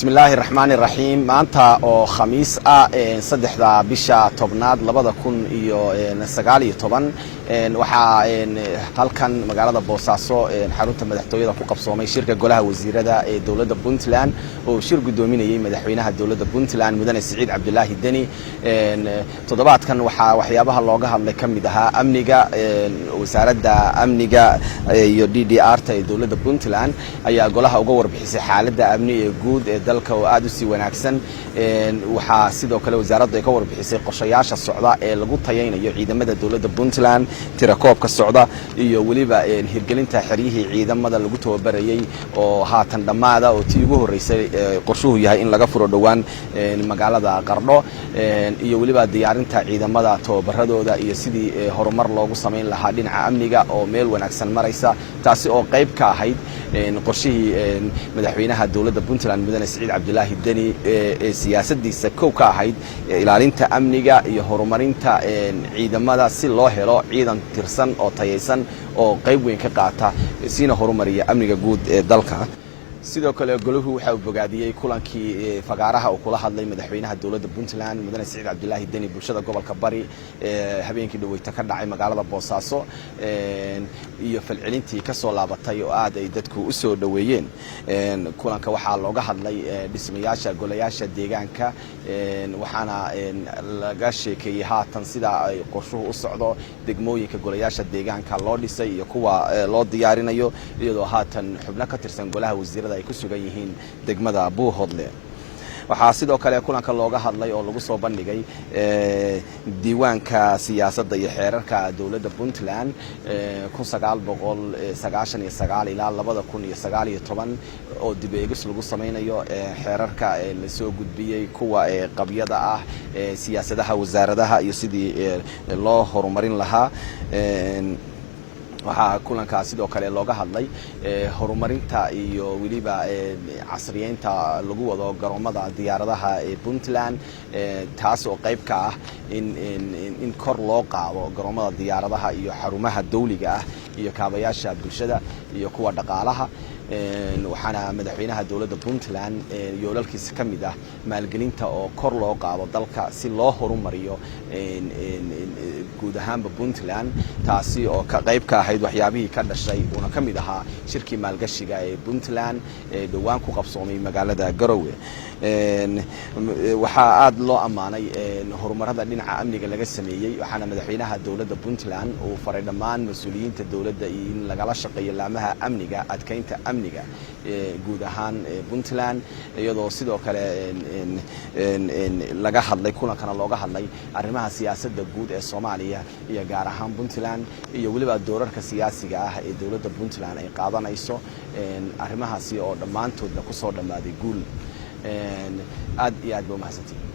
بسم الله الرحمن الرحيم maanta oo khamiis ah saddexda bisha tobnaad 2019 waxa halkan magaalada Boosaaso xarunta madaxtooyada ku qabsoomay shirka golaha wasiirada ee dawladda Puntland oo shir gudoominayay madaxweynaha dawladda Puntland mudane Siciid Cabdullaahi Deni toddobaadkan waxyaabaha looga hadlay kamid ahaa amniga wasaaradda amniga iyo DDR-ta ee dawladda Puntland ayaa golaha uga warbixisay xaaladda amni ee guud ee dalka oo aad u si wanaagsan waxa sidoo kale wasaaraddu ay ka warbixisay qorshayaasha socda ee lagu tayeynayo ciidamada dawladda Puntland tirakoobka socda iyo waliba hirgelinta xiriyihii ciidamada lagu tababarayay oo haatan dhamaada oo tii ugu horeysay qorshuhu yahay in laga furo dhawaan magaalada Qardho iyo waliba diyaarinta ciidamada tababaradooda iyo sidii horumar loogu sameyn lahaa dhinaca amniga oo meel wanaagsan maraysa taasi oo qayb ka ahayd qorshihii madaxweynaha dawladda Puntland mudane Siciid Cabdullaahi Deni ee siyaasadiisa koow ka ahayd ilaalinta amniga iyo horumarinta ciidamada si loo helo ciidan tirsan oo tayeysan oo qayb weyn ka qaata sina horumariya amniga guud ee dalka sidoo kale goluhu waxa uu bogaadiyay kulankii fagaaraha oo kula hadlay madaxweynaha dawladda Puntland mudane Siciid Cabdullaahi Deni bulshada gobolka Bari habeenkii dhaweyta ka dhacay magaalada Boosaaso iyo falcelintii ka soo laabatay oo aad ay dadku u soo dhaweeyeen kulanka waxa looga hadlay dhismayaasha golayaasha deegaanka waxaana laga sheekeeyay haatan sida ay qorshuhu u socdo degmooyinka golayaasha deegaanka loo dhisay iyo kuwa loo diyaarinayo iyadoo haatan xubno ka tirsan golaha wasiirada ay ku sugan yihiin degmada Buuhoodle waxaa sidoo kale kulanka looga hadlay oo lagu soo bandhigay diiwaanka siyaasadda iyo xeerarka dawladda Puntland 1999 ilaa 2019 oo dib eegis lagu sameynayo xeerarka la soo gudbiyay kuwa qabyada ah siyaasadaha wasaaradaha iyo sidii loo horumarin lahaa waxaa kulanka sidoo kale looga hadlay horumarinta iyo waliba casriyeynta lagu wado garoomada diyaaradaha ee Puntland taas oo qayb ka ah in kor loo qaado garoomada diyaaradaha iyo xarumaha dawliga ah iyo kaabayaasha bulshada iyo kuwa dhaqaalaha waxaana madaxweynaha dawladda Puntland yoolalkiisa kamid ah maalgelinta oo kor loo qaado dalka si loo horumariyo guud ahaanba Puntland taasi oo ka qayb ka ahayd waxyaabihii ka dhashay una kamid ahaa shirkii maalgashiga ee Puntland ee dhawaan ku qabsoomay magaalada Garowe waxa aad loo amaanay horumarada dhinaca amniga laga sameeyay waxaana madaxweynaha dawladda Puntland uu faray dhammaan mas'uuliyiinta dawladda in lagala shaqeeyo laamaha amniga adkeynta amniga guud ahaan Puntland iyadoo sidoo kale laga hadlay kulankana looga hadlay arrimaha siyaasadda guud ee Soomaaliya iyo gaar ahaan Puntland iyo waliba doorarka siyaasiga ah ee dawladda Puntland ay qaadanayso arrimahaasi oo dhamaantoodna ku soo dhamaaday guul aad iyo aad baa mahadsantihiin